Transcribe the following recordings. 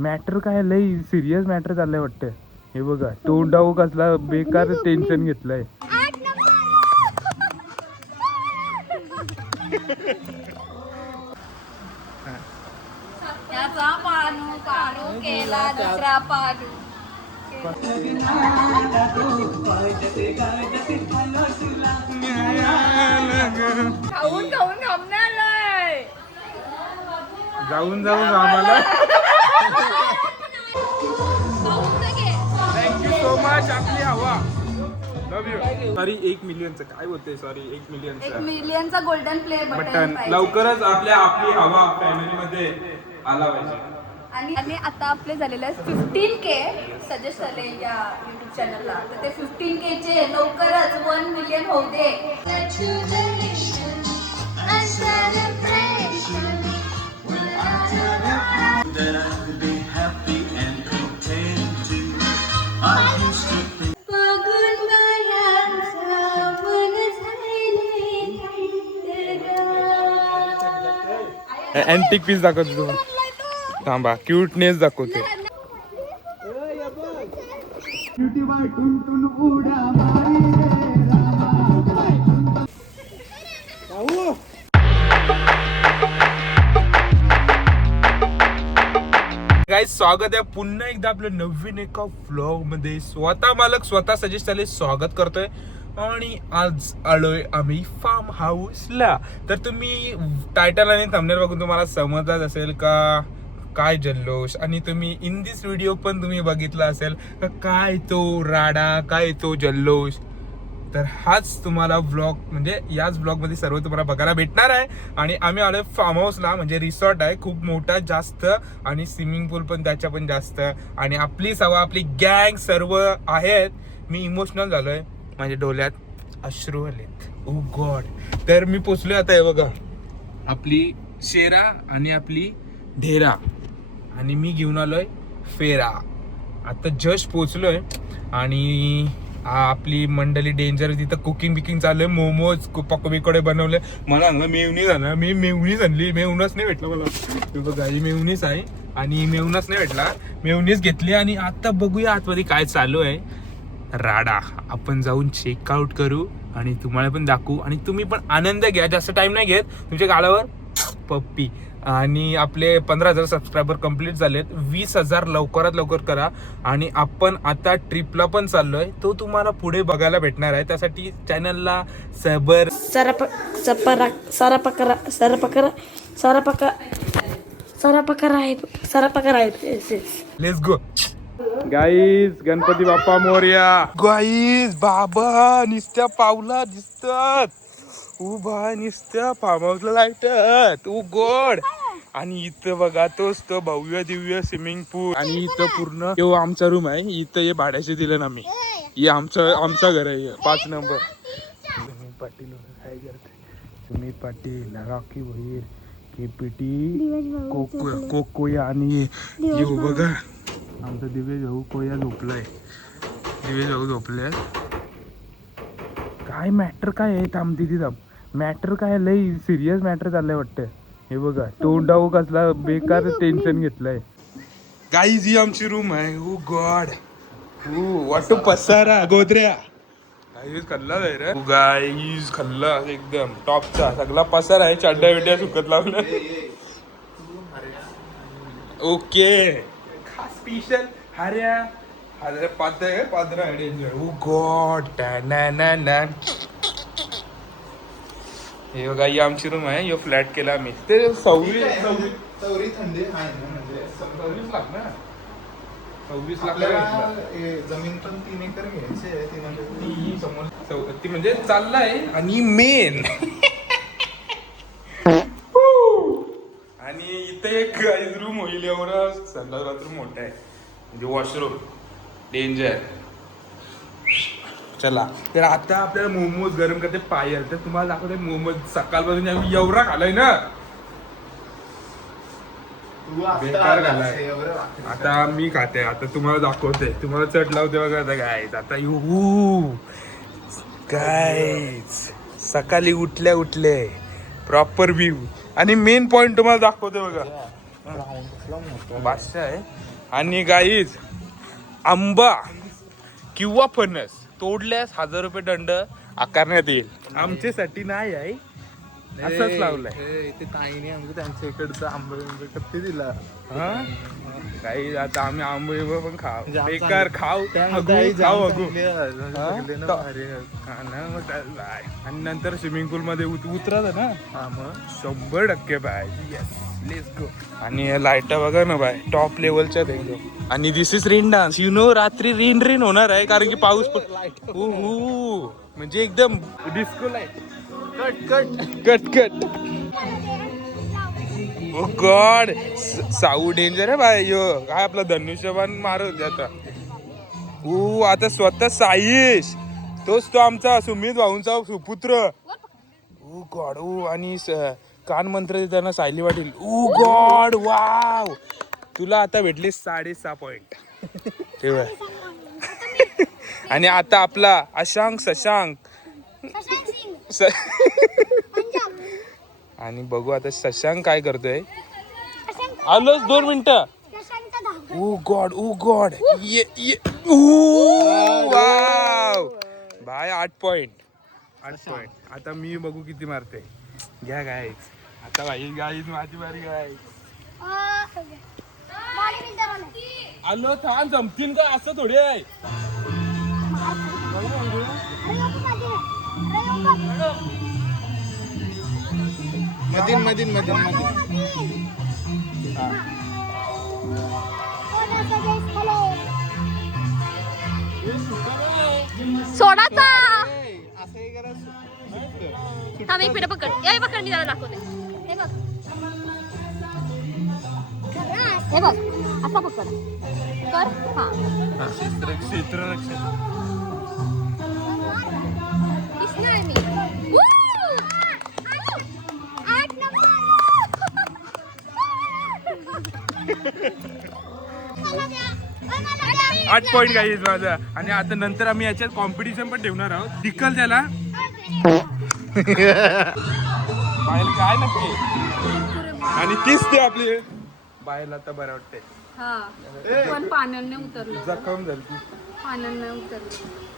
Matter काय लय serious matter चाललंय वाटतं. हे बघा तोंडाऊ कसला बेकार टेन्शन घेतलंय. त्याचा पानू पानू केला दुसरा पानू. खाऊन खाऊन थांबणार जाऊन आम्हाला थँक्यू सो मच. आपली हवा लव यू. सॉरी 1 मिलियनचं काय होतंय. सॉरी 1 मिलियनचा गोल्डन प्ले बटन लवकरच आपली हवा फॅमिली मध्ये आला पाहिजे. आणि आता आपले झालेले 15K सजेस्ट झाले या युट्यूब चॅनलला. तर ते 15K चे लवकरच 1 मिलियन होऊ दे. अँटिक पीस दाखवतो तुम्ही. थांबा क्यूटनेस दाखवते. गाईज स्वागत आहे पुन्हा एकदा आपल्या नवीन एका व्लॉग मध्ये. स्वतः मालक स्वतः सजेस्ट झाले स्वागत करतोय. आणि आज आलोय आम्ही फार्म हाऊसला. तर तुम्ही टायटल आणि थंबनेल बघून तुम्हाला समजलाच असेल का काय जल्लोष. आणि तुम्ही इन दिस व्हिडिओ पण तुम्ही बघितला असेल का काय तो राडा काय तो जल्लोष. तर हाच तुम्हाला व्लॉग म्हणजे याच ब्लॉगमध्ये सर्व तुम्हाला बघायला भेटणार आहे. आणि आम्ही आलोय फार्म हाऊसला. म्हणजे रिसॉर्ट आहे खूप मोठा जास्त आणि स्विमिंग पूल पण त्याच्या पण जास्त. आणि आपली सवा आपली गँग सर्व आहेत. मी इमोशनल झालोय. माझ्या डोळ्यात अश्रू आलेत. ओ गॉड. तर मी पोचलोय आता. हे बघा आपली शेरा आणि आपली ढेरा आणि मी घेऊन आलोय फेरा. आता जस्ट पोचलोय. आणि आपली मंडळी डेंजर तिथं कुकिंग बिकिंग चालू आहे. मोमोज पकोडे बनवले. मला मेवणी झाला. मी मेवणीच आणली. मेवणच नाही भेटला मला. बघा ही मेवणीच आहे आणि मेवणच नाही भेटला. मेवणीच घेतली. आणि आता बघूया आतमध्ये काय चालू आहे. राडा आपण जाऊन चेकआउट करू आणि तुम्हाला पण दाखवू. आणि तुम्ही पण आनंद घ्या. जास्त टाइम नाही घेत. तुमच्या गालावर पप्पी. आणि आपले 15,000 सबस्क्रायबर कंप्लीट झालेत. 20,000 लवकरात लवकर करा. आणि आपण आता ट्रिपला पण चाललोय. तो तुम्हाला पुढे बघायला भेटणार आहे. त्यासाठी चॅनलला let's go guys. Ganpati Bappa Morya. Guys बाबा निस्त्या पावला दिसतात. उभा निस्त्या फार्म हाऊसला लाईटात. ओ गॉड. आणि इथं बघा तोच तो भव्य दिव्य स्विमिंग पूल. आणि इथं पूर्ण तेव्हा आमचा रूम आहे. इथं हे भाड्याचे दिलं ना मी. हे आमचं घर आहे 5 नंबर. सुमित पाटील काय करते. सुमित पाटील राखी भोईर केपीटी कोकोया. आणि येऊ बघा आमचा दिवेश भाऊ कोया झोपलाय. दिवेश भाऊ झोपले. काय मॅटर काय आहे. थांब दिदी थांब. मॅटर काय लय सिरियस मॅटर चाललंय वाटतं. हे बघा तोंडाऊ कसला बेकार टेन्शन घेतलंय. गाईज ही आमची रूम आहे. ओ गॉड. वाटो पसारा गोदऱ्या. गाईज खाल्ला जाय रे. गाईज खाल्ला एकदम टॉपचा सगळा पसारा आहे. चाड्या बिड्या सुकत लावलं. Okay special हऱ्या पादरा danger. ओ गॉड. हे बघा ही आमची रूम आहे. यो फ्लॅट केला आम्ही. ते 26 थंडी 26 लाख ना. 26 लाख जमीन पण 3 एकर घ्यायची. ती म्हणजे चाललाय. आणि मेन आणि इथे एक रूम होईल एवढा. संडास बाथरूम मोठा आहे. म्हणजे वॉशरूम डेंजर. चला तर आता आपल्याला मोमोज गरम करते पायल. तर तुम्हाला दाखवते मोमोज सकाळपासून आम्ही एवढा खाल्लाय ना. बेकार खाल्लाय. आता मी खाते. आता तुम्हाला दाखवते. तुम्हाला चट लावते बघा. आता काय आता गाईज सकाळी उठले प्रॉपर व्ह्यू. आणि मेन पॉइंट तुम्हाला दाखवते बघा. बादशाह आहे आणि गाईज आंबा किंवा फणस तोडल्यास 1000 रुपये दंड आकारण्यात येईल. आमच्यासाठी नाही आहे, असंच लावलंय. ते ताईने आमचं त्यांच्या इकडचं आंबे कप्पी दिला. हा काही आता आम्ही आंबे पण खाऊ जाम बेकार खाऊ खाऊ आणि नंतर स्विमिंग पूल मध्ये उतरत ना मग 100% बाय. Yes let's go. आणि लाईट बघा ना बाय, टॉप लेवलच्या एकदम. आणि this is rain dance. You know रात्री रेन होणार आहे कारण की पाऊस म्हणजे एकदम disco light. Cut oh god, so danger आहे बाय. यो काय आपला धनुष्यबाण मारत आता. आता स्वतः साईश, तोच तो आमचा सुमित भाऊंचा सुपुत्र. ओ गॉड. आणि कान मंत्र देताना सायली वाटेल. ओ गॉड वाव, तुला आता भेटले 6.5 पॉइंट. तेव्हा आणि आता आपला अशांक शशांक आणि बघू आता शशांक काय करतोय. आलोच 2 मिनिटं. ओ गॉड ये वाव भाई 8 पॉइंट. आता मी बघू किती मारते. घ्या गाईज. आता भाई गाईज माझी बारी गाईज. आलो थांब, जमतीन का असं थोडी आहे. मधीन सोडाचा. थांब एक मिनिट, पकड या, पकड मी त्याला दाखवते. हे बघ असा पकड कर. हा क्षेत्ररक्षण दिसणार मी. 8 नंबर. 8 पॉइंट गाईज माझा. आणि आता नंतर आम्ही याच्यात कॉम्पिटिशन पण ठेवणार आहोत. टिकल त्याला बाहेर काय नक्की. आणि तीच ते आपली बाहेर आता बरं वाटतंय. हा पण पाण्याने उतरलं. जखम झाली. पाण्याने उतरलं.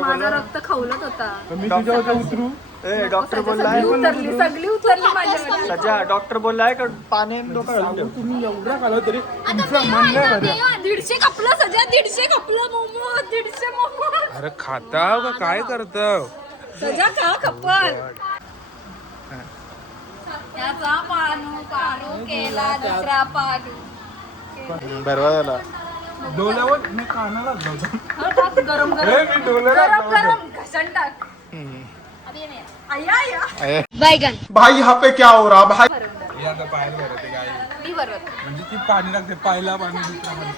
माझा रक्त खवलत होता. मी तुझ्यावर उतरू. डॉक्टर बोललाय सगळी उतरली माझ्यावर. सजा डॉक्टर बोललाय का पाणी डोकं. तुम्ही एवढा खाला तरी तुमचं मन नाही भरत. 150 कपलं सजा, 150 कपलं मोमो, 150 मोमो. अरे खाता का काय करताव. सजा खा कपल. याचा पानू केला दुसरा पानू. बरवा झाला. डोल्यावर मी कानाला लावतो. गरम मी डोल्याला गरम घसण टाक. बैगन भाई यहाँ पे क्या हो रहा भाई. आता पाहायला भरते काय मी बरोबर. म्हणजे ती पाणी लागते पाहिला पाणी दुसरा पाणी.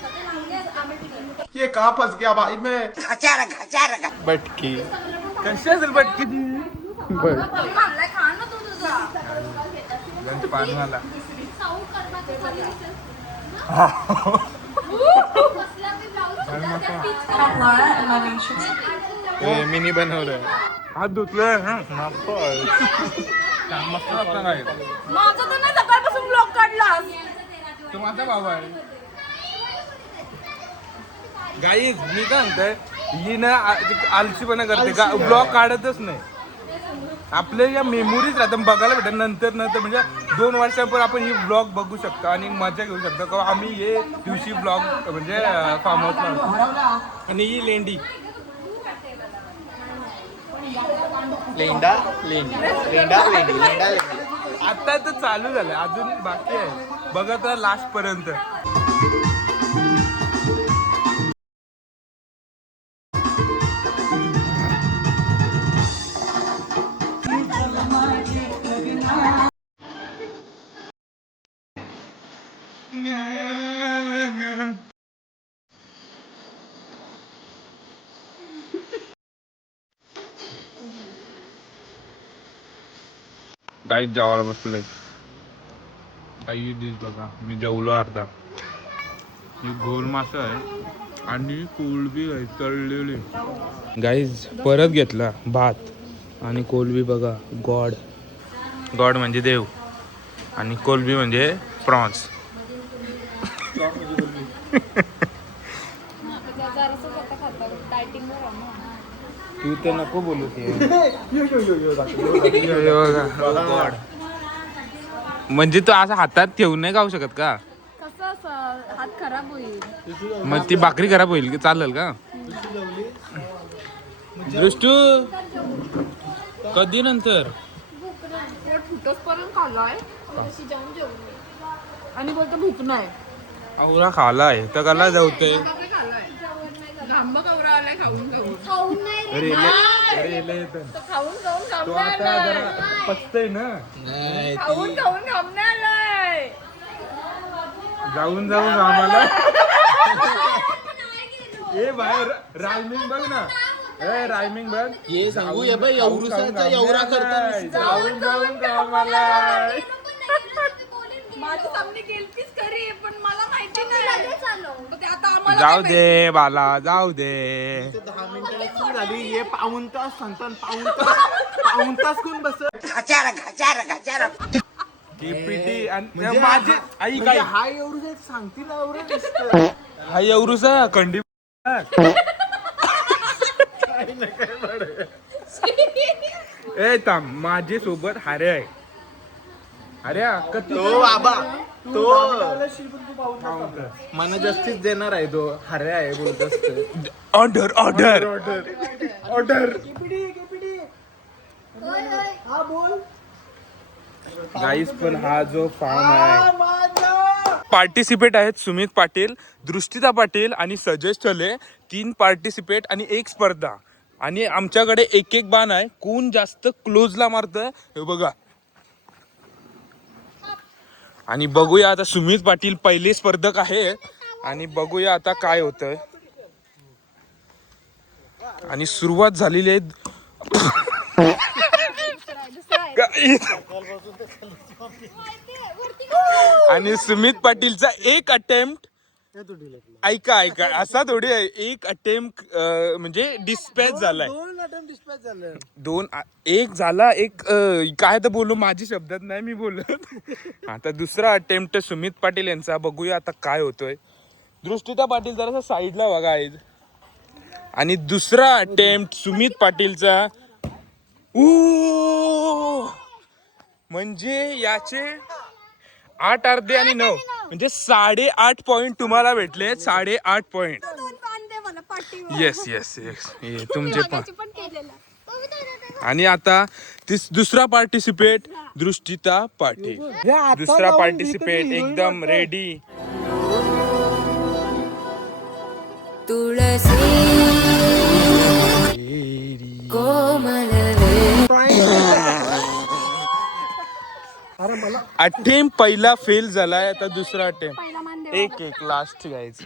ये कहाँ फंस गया भाई मैं. बटकी कशी असेल बटकी ती. खा ना तू तुझा. पाणी आला. मिनी बनवलं. हात धुतलं. माझा तर नाही सकाळपासून ब्लॉग काढलास. तो माझा भाऊ आहे. गाई मी काय म्हणतोय, ही ना आलशीपणा करते, ब्लॉग काढतच नाही. आपल्या या मेमोरीज राहतात बघायला भेटत नंतर म्हणजे 2 वर्षांपर आपण ही ब्लॉग बघू शकतो आणि मजा घेऊ शकतो. किंवा आम्ही हे दिवशी ब्लॉग म्हणजे फार्म हाऊसला. आणि ही लेंडी लेंडा आता तर चालू झालं, अजून बाकी आहे. बघा तर लास्ट पर्यंत. काही जेवायला बसलोय. काही डिश बघा, मी जेवलो अर्धा. ही गोल मासा आहे आणि कोलबी आहे तळलेली. गाईज परत घेतला भात आणि कोलबी बघा. गॉड म्हणजे देव आणि कोलबी म्हणजे प्रॉन्स. तू ते नको बोलू ते म्हणजे तू असं हातात ठेवून नाही खाऊ शकत का? कसं असं हात खराब होईल. मग ती भाकरी खराब होईल की चालेल का? दृष्टू कधी नंतर पर्यंत खाल्लाय आणि बोलतो भूक नाही. आवरा खालाय तर कला जाऊते. पचतय ना जाऊन जाऊन आम्हाला ए बाहेर रायमिंग बघ ना. ए रायमिंग बघ ये सांगू ये बाई एवढा एवढा करता जाऊन जाऊन आम्हाला माझं सामने गेलतीच खरी पण मला माहिती नाही. ते आता आम्हाला जाऊ दे बाला जाऊ दे. 10 मिनिटं झाली ये पाऊण तास सांगतात पाऊण तास कोण बस घचारा केपीटी आणि माझे आई काय हा एवढं सांगतील ना एवढं नसतं. हा एवढूसा कंडी ए थांब माझे सोबत हारे आहे. अरे तो बाबा तो मला जास्तीच देणार आहे तो हरे आहे बोलत असत. ऑर्डर ऑर्डर ऑर्डर गाईस पण हा जो फॉर्म आहे पार्टिसिपेट आहेत सुमित पाटील, दृष्टिता पाटील आणि सजेश चले. 3 पार्टिसिपेट आणि 1 स्पर्धा आणि आमच्याकडे एक बाण आहे. कोण जास्त क्लोजला मारतंय हे बघा. आणि बघूया आता सुमित पाटील पहिले स्पर्धक आहे आणि बघूया आता काय होतंय. आणि सुरुवात झालेली आहे. आणि सुमित पाटीलचा 1 अटेम्प्ट ऐका असा थोडी आहे. 1 अटेम्प्ट म्हणजे डिस्पॅच झालाय. 1 झाला 1 काय तर बोलू माझी शब्दात नाही मी बोलत. आता दुसरा अटेम्प्ट सुमित पाटील यांचा. बघूया आता काय होतोय. दृष्टिता पाटील जरासा साईडला बघा आहे. आणि दुसरा अटेम्प्ट सुमित पाटीलचा. म्हणजे याचे 8 अर्धे आणि 9 म्हणजे 8.5 पॉइंट तुम्हाला भेटले. 8.5 पॉइंट. येस येस येस हे तुमचे पण. आणि आता दुसरा पार्टिसिपेट दृष्टिता पाटील. दुसरा पार्टिसिपेट एकदम रेडी. तुळसी कोमल अटेम्प्ट पहिला फेल झालाय. आता दुसरा अटेम्प्ट 1 लास्ट गायचं.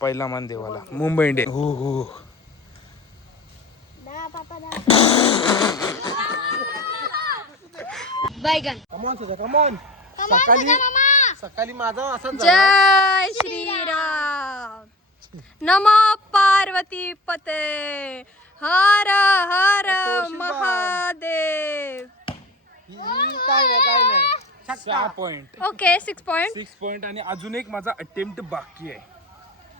पहिला मान देवाला मुंबई इंडियन. हो कमॉन सकाळी माझा असा जय श्रीराम. नमो पार्वती पते हर हर महादेव. काय नाही 6 पॉइंट. Okay 6 point. 6 पॉइंट. आणि अजून एक माझा अटेम्प्ट बाकी आहे.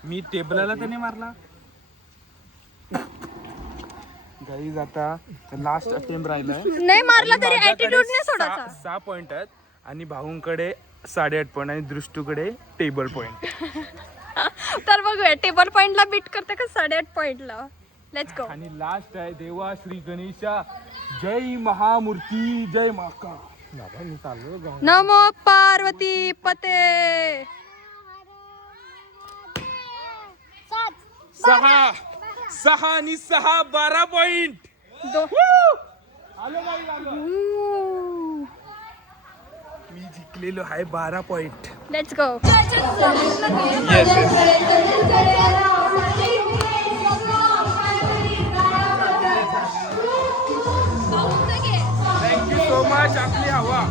मी टेबलाला त्याने मारला. गाईज आता लास्ट अटेम्प्ट राहिलाय. नाही मारला तरी ऍटिट्यूड नाही सोडायचा. 6 पॉइंट आहेत आणि भाऊंकडे 8.5 पॉइंट आणि दृष्टूकडे टेबल पॉइंट. तर बघूया टेबल पॉइंटला बीट करते का 8.5 पॉइंटला. Let's go. आणि लास्ट आहे देवा श्री गणेशा जय महामूर्ती जय माका. नमो पार्वती पते. 6 आणि 6 12 पॉइंट. मी जिंकलेलो आहे 12 point. Let's go. Thank you so much. आपली हवा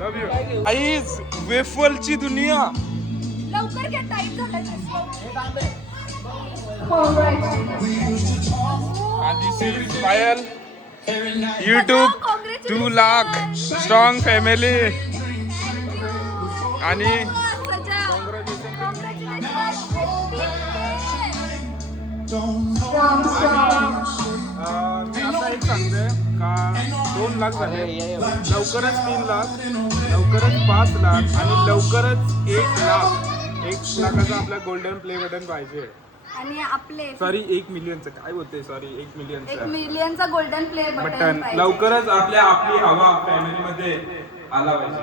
लव यू. आईज वेफलची दुनिया. लवकर घ्या टाइम झाला. And this is Payal. YouTube 2 lakh strong family. आणि मी आता एक सांगते का 2 लाख झाले, लवकरच 3 लाख, लवकरच 5 लाख आणि लवकरच 1 लाख. 1 लाखाचा आपला गोल्डन प्ले बटन पाहिजे. आणि आपले सॉरी 1 मिलियनचं काय होते, सॉरी 1 1 मिलियनचं मिलियनचा गोल्डन प्ले बटन बटन लवकरच आपली हवा फॅमिलीमध्ये आला पाहिजे.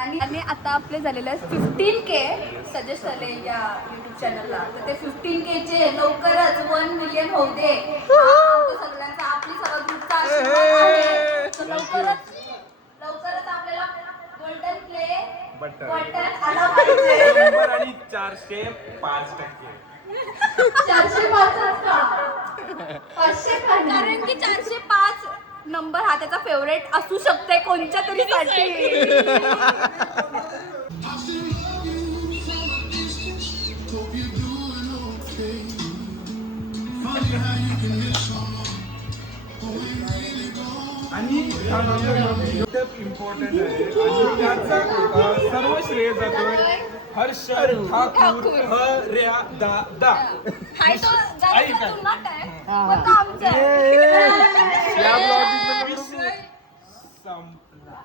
आणि आता आपले झालेले 15K सजेस्ट झाले या युट्यूब चॅनलला, तर ते 15K चे लवकरच 1 मिलियन होऊ दे. हा आमच्या सगळ्यांचा, आपली सगळ्या ग्रुपचा आशीर्वाद आहे. तर लवकरच आपल्याला गोल्डन प्ले बटन आला पाहिजे. आणि 405%. 405 का 500 कारण की 405 नंबर हा त्याचा फेवरेट असू शकते कोणत्या तरी साठी. आणि इम्पॉर्टंट आहे आणि त्याचा सर्व श्रेय जातोय हर्ष ठाकूर हर्या दादा. हाय तो जास्त तुलनाट आहे पण तो आमचा आहे. विषय संपला.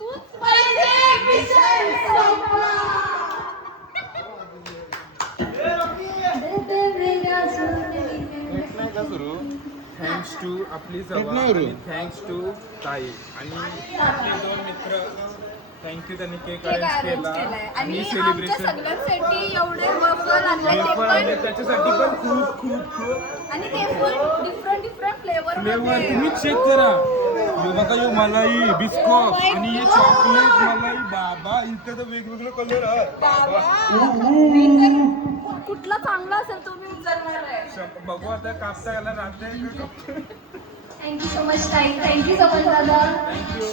तूच पाहिजे विषय संपला. थँक्स टू आपली सभा आणि थँक्स टू ताई आणि आपले 2 मित्र. थँक्यू, त्यांनी केक केक अरेंज अरेंज केला केलाय आणि आणि आमच्या सेलिब्रेशन सगळ्यांसाठी एवढे वफल आणले ते पण, त्याच्यासाठी पण खूप खूप खूप आणि ते पण डिफरंट फ्लेवर फ्लेवर तुम्ही चेक करा. यो बघा, यो मलाई बिस्कॉट आणि हे चॉकलेट मलाई. बाबा इथे तर वेगवेगळे कलर आहे. कुठला चांगला असेल तुम्ही विचारणार आहे. बघू आता कापता याला राहते. थँक्यू सो मच ताई, थँक्यू सो मच दादा. Thank you.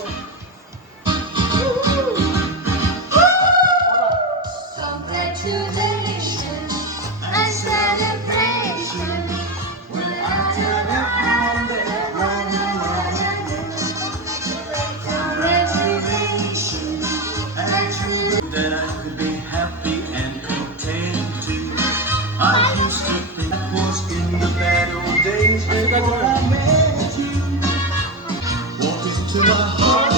Congratulations and celebration. That I could be happy and content too. I used to think it was in the bad old days before I met you. Walk into my heart.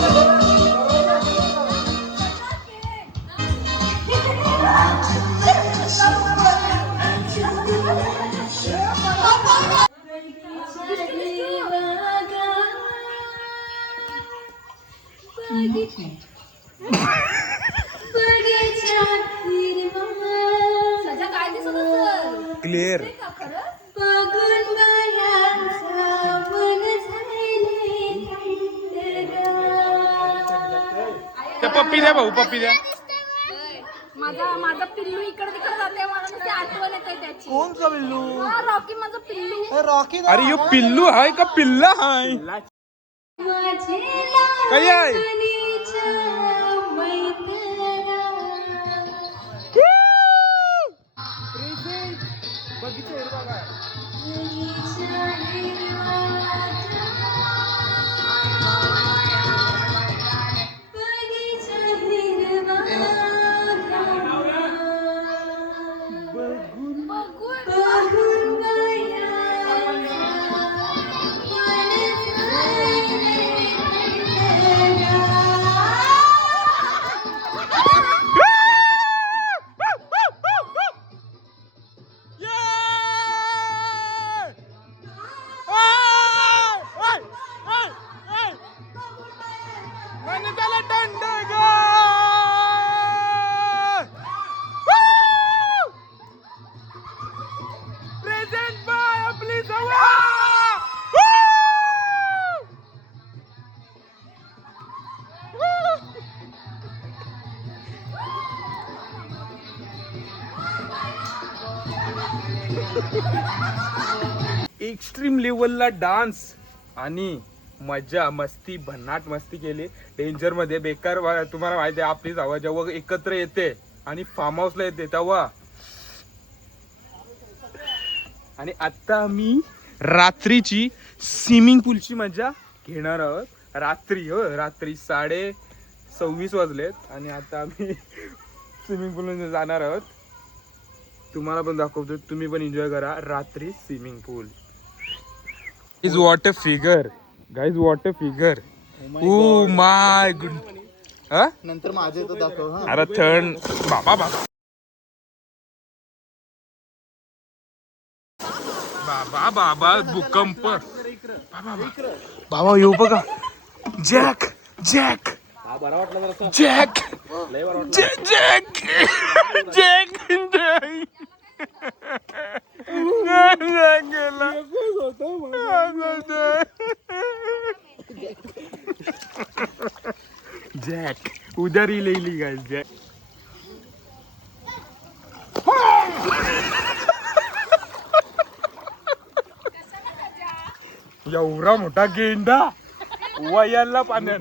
सजा काय दिसत असेल clear. का खरं? त्या पप्पी द्या भाऊ, पप्पी द्या. माझा पिल्लू इकडे तिकडे जाते, मला नुसती आठवण येते त्याची. कोणचा बिल्लू? हा, रॉकी माझा पिल्लू. रॉकी अरे यो पिल्लू हाय का पिल्ला हाय? काय आहे? एक्स्ट्रीम लेवलला डान्स आणि मजा मस्ती, भन्नाट मस्ती केली डेंजर मध्ये. बेकार तुम्हाला माहिती आहे आपली जावा जेव्हा एकत्र येते आणि फार्म हाऊसला येते तेव्हा. आणि आता आम्ही रात्रीची स्विमिंग पूलची मजा घेणार आहोत. रात्री 26:30 वाजलेत आणि आता आम्ही स्विमिंग पूल मध्ये जाणार आहोत. तुम्हाला पण दाखवतो, तुम्ही पण एन्जॉय करा रात्री swimming pool. Is what a figure guys, what a figure. Oh my good. नंतर माझे तो दाखव हा. अरे थंड बाबा बाबा बाबा बाबा भूकंप. बाबा बाबा येऊ बघा. Jack jack jack jack jack jack गेला. जॅक उधारी लिहिली काय जॅक. एवढा मोठा गेंडा वयाला पाण्यात.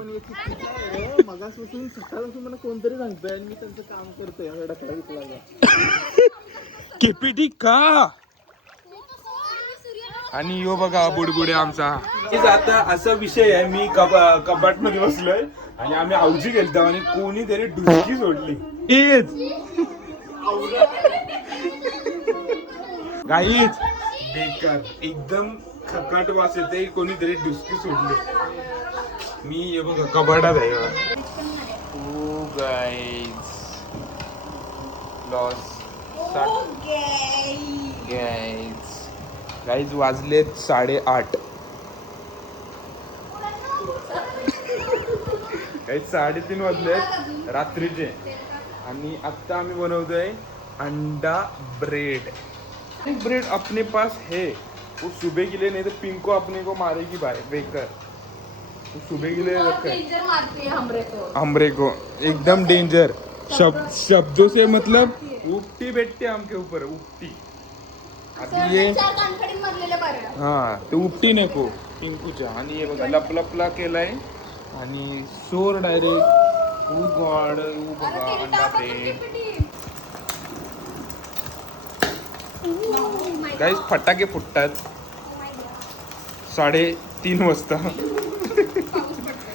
मगापासून सकाळपासून मला कोणतरी सांगतोय आणि मी त्यांचं काम करतोय. केपीटी का. आणि यो बघा बुडबुडे आमचा. आता असा विषय आहे, मी कपाट मध्ये बसलोय आणि आम्ही आवजी गेलतो आणि कोणीतरी डुसकी सोडली. गाईच बेकार एकदम खकाट वास येते. कोणीतरी डुसकी सोडली. मी हे बघा कपाटात आहे. ओ गाईज लॉस गाईज वाजलेत 8:30. काही 3:30 वाजलेत रात्रीचे. आणि आता आम्ही बनवतोय अंडा ब्रेड. ब्रेड अपने पास है, वो सुबह के लिए, नहीं तो पिंको अपने को मारेगी भाई बेकर. वो सुबह के लिए रखा है हमरे को एकदम डेंजर. शब्दों से मतलब उपटी बैठते हमके ऊपर उपटी. अभी ये हा ते उपटी नको पिंकूच्या. आणि हे बघा लपलपला केलाय आणि सोर डायरेक्ट. ओ गॉड ओ बघा अंडा ब्रेड. गाईस फटाके फुटतात 3:30 वाजता.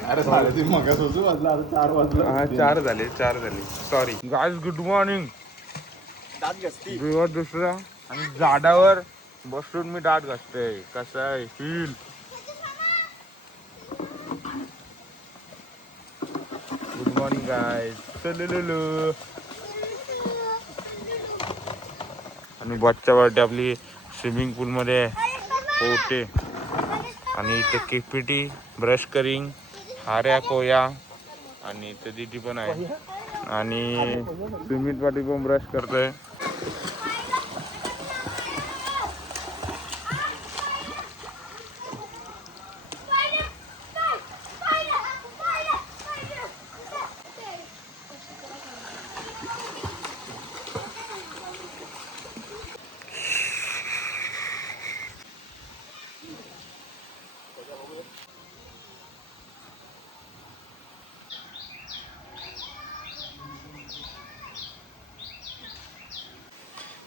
अरे 3:30 मगापासून वाजला, आता 4 वाजला. हा 4 झाले सॉरी गाईस. Good morning. दिवस दुसरा आणि झाडावर बसून मी दात घासतोय. कसं आहे फील. गुड मॉर्निंग गाईस. चलो आणि बच्चा बर्थडे आपली स्विमिंग पूल मध्ये पोहते. आणि इथे केपीटी ब्रश करिंग, हार्या कोया आणि इथे दीदी पण आहे. आणि सुमित पाटील पण ब्रश करतोय.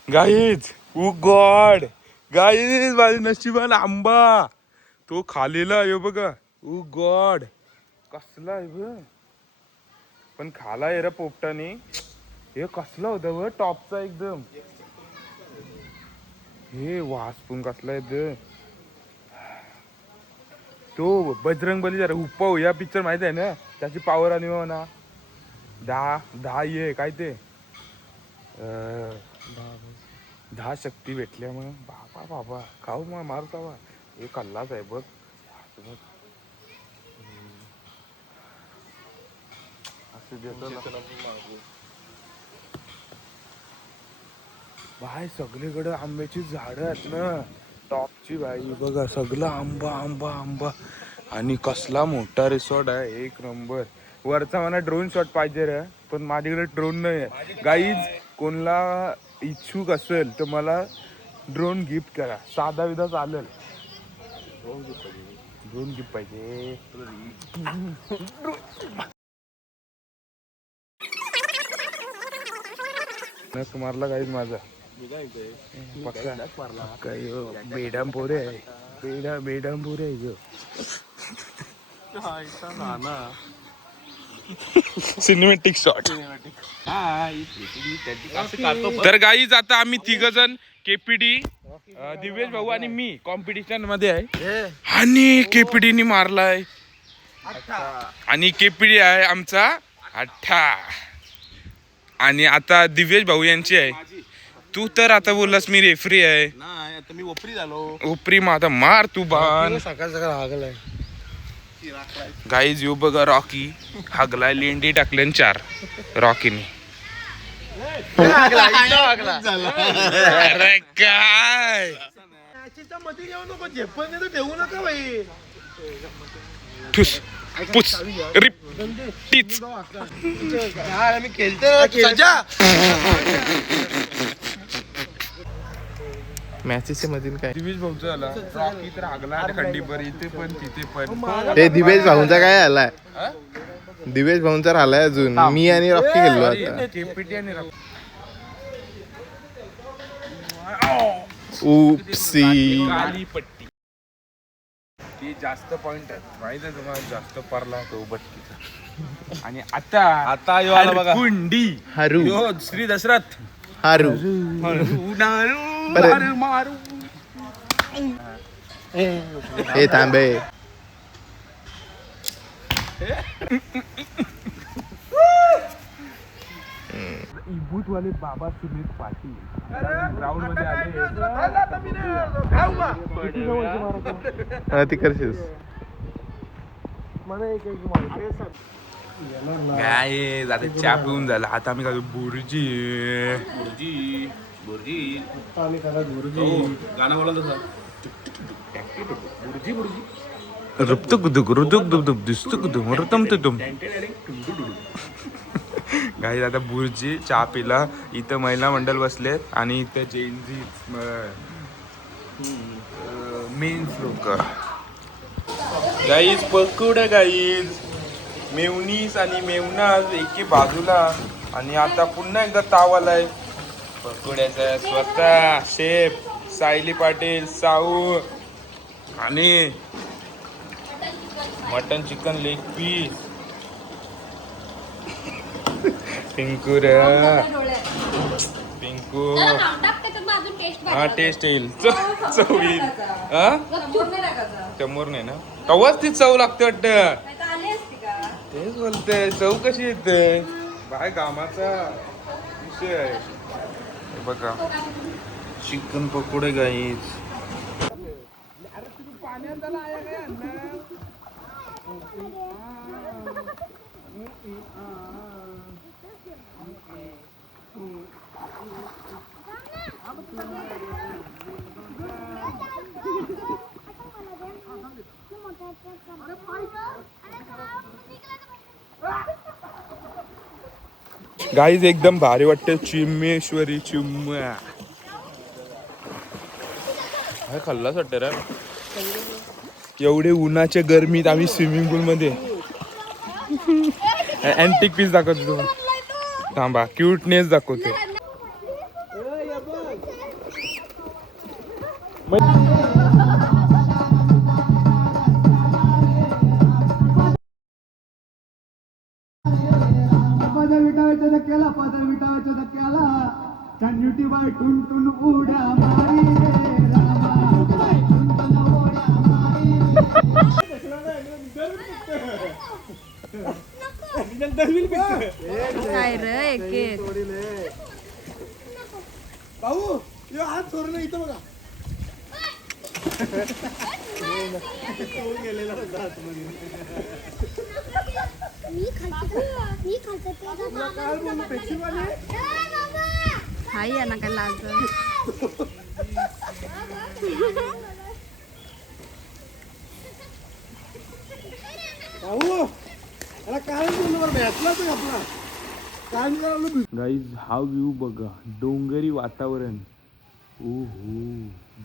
गाईज ओ गॉड गाईज माझ्या नशिबाला आंबा तो खालेला आहे बघा. ओ गॉड कसला आहे ब. पण खाला आहे रे पोपटाने. हे कसला होता ब टॉपचा एकदम. हे वास पण कसला आहे. तो बजरंगबली जरा उपाव या पिक्चर माहित आहे ना, त्याची पावर आणि म्हणा 10 ये काय ते 10 शक्ती भेटल्या मग बाबा बाबा खाऊ मग मारता बा. हे कल्लाच आहे बघ. असं देतो भाई. सगळीकडे आंब्याची झाडं आहेत ना टॉपची भाई. बघा सगळं आंबा आंबा आंबा. आणि कसला मोठा रिसॉर्ट आहे एक नंबर. वरचा मला ड्रोन शॉट पाहिजे रे, पण माझ्याकडे ड्रोन नाही आहे. गाईज कोणला इच्छुक असेल तर मला ड्रोन गिफ्ट करा. साधा विधा चालेल. ड्रोन गिफ्ट पाहिजे. मारला गाईज माझा काय बेडाम पोरे आहे. बेडाम पोरे आहे. Cinematic shot. तर गाईज आता आम्ही तिघ जण केपीडी, दिवेश भाऊ आणि मी कॉम्पिटिशन मध्ये आहे आणि केपीडीनी मारलाय आणि केपीडी आहे आमचा 8. आणि आता दिवेश भाऊ यांची आहे. तू तर आता बोललास मी रेफरी आहे. नाही आता मी ओपरी झालो. उपरी मग आता मार तू बाण. सकाळ सकाळ हागलाय. गाईज येऊ बघा रॉकी हागलाय, लेंडी टाकले 4 रॉकीने. अरे काय मध्ये घेऊ नको, झेपण नाही तर ठेवू नका बाई. ठुस पुस रिप टीच. मी खेळते मॅचेसच्या मधील काय दिवेश भाऊचा आला रॉकी तर हागला खंडीभर इथे पण तिथे पण. ते दिवेश भाऊंचा काय आलाय? हा? दिवेश भाऊंचा राहिलाय अजून. मी आणि रॉकी गेलो आता. केपीटी आणि उपसी. काली पट्टी ती जास्त पॉइंट आहे माहित आहे तुम्हाला. जास्त पारला तो बटकीचा. आणि आता यो आला बघा. कुंडी हारू यो श्री दशरथ हारू हे थांबे. इबूत वाले बाबा सुमित पाटील ग्राउंड मध्ये आले. ती करशील. काय आता चहा पिऊन झाला. आता आम्ही काय बुर्जी गाणं बोला तसं. रुपतुक दुक रुदुक दुक दुक दिसतुक दुम रुतम तुम. काही आता बुर्जी चहा पिला. इथं महिला मंडळ बसलेत आणि इथं जेनजी मेन्स लोक. गाईज पकोडा गाईज मेवनीस आणि मेवनास एके बाजूला. आणि आता पुन्हा एकदा ताव आलाय पकोड्याचा. स्वतः शेफ सायली पाटील साऊ आणि mutton chicken leg piece. Pinku रे पिंकू. हा टेस्ट येईल. चव येईल. हा समोर नाही ना तवाच ती चव लागते वाटतं. तेच बोलते चव कशी येते. बाय कामाचा विषय आहे. हे बघा चिकन पकोडे गाईज. गाईज एकदम भारी वाटते. चिम्मेश्वरी चिम्म्या काय खाल्लाच वाटतं रे. एवढे उन्हाच्या गरमीत आम्ही स्विमिंग पूल मध्ये. अँटिक पीस दाखवतो तुम्हाला. थांबा क्यूटनेस दाखवतो. काय रे एक भाऊ यो हात सोडून इथं बघा. हाय या ना काय लाज. भाऊ याला काय बोललो भेटला तर आपला काय करावं. गाईज हा व्ह्यू बघा. डोंगरी वातावरण. ओहो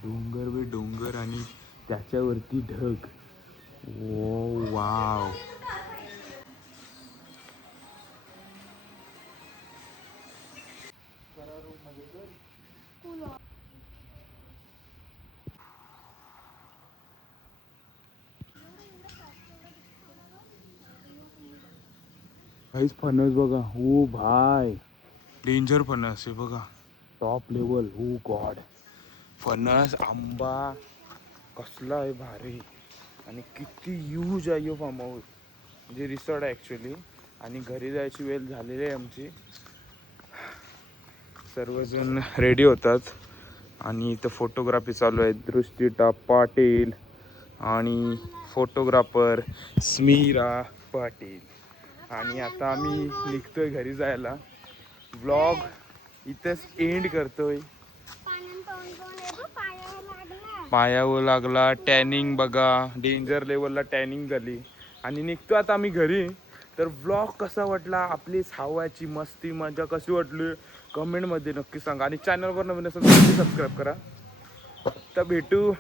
डोंगर वे डोंगर आणि त्याच्यावरती ढग. ओ वाव. काहीच फणस बघा. हो भाय, डेंजर फणस आहे बघा, टॉप लेवल. हो गॉड, फणस आंबा कसला आहे भारी. आणि किती यूज आहे यो फार्म हाऊस, म्हणजे रिसॉर्ट आहे ॲक्च्युली. आणि घरी जायची वेळ झालेली आहे आमची. सर्वजण रेडी होतात आणि इथं फोटोग्राफी चालू आहे. दृष्टिता पाटील आणि फोटोग्राफर स्मिरा पाटील. आणि आता आम्ही निघतोय घरी जायला. व्लॉग इथंच एंड करतोय. पायावर लागला, टॅनिंग बघा, डेंजर लेवलला टॅनिंग झाली. आणि निघतो आता आम्ही घरी. तर व्लॉग कसा वाटला, आपली हवाची मस्ती मजा कशी वाटली कमेंटमध्ये नक्की सांगा. आणि चॅनलवर नवीन असेल तर नक्की सबस्क्राईब करा. तर भेटू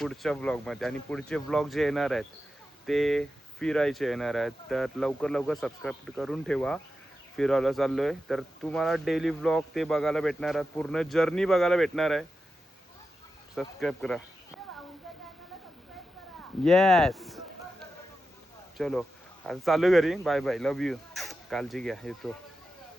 पुढच्या व्लॉगमध्ये. आणि पुढचे व्लॉग जे येणार आहेत ते फिरायचे येणार आहेत. तर लवकर सबस्क्राईब करून ठेवा. फिरायला चाललो आहे तर तुम्हाला डेली व्लॉग ते बघायला भेटणार आहे. पूर्ण जर्नी बघायला भेटणार आहे. सबस्क्राईब करा. येस, चलो आता चालू घरी. Bye bye, love you. काळजी घ्या, येतो.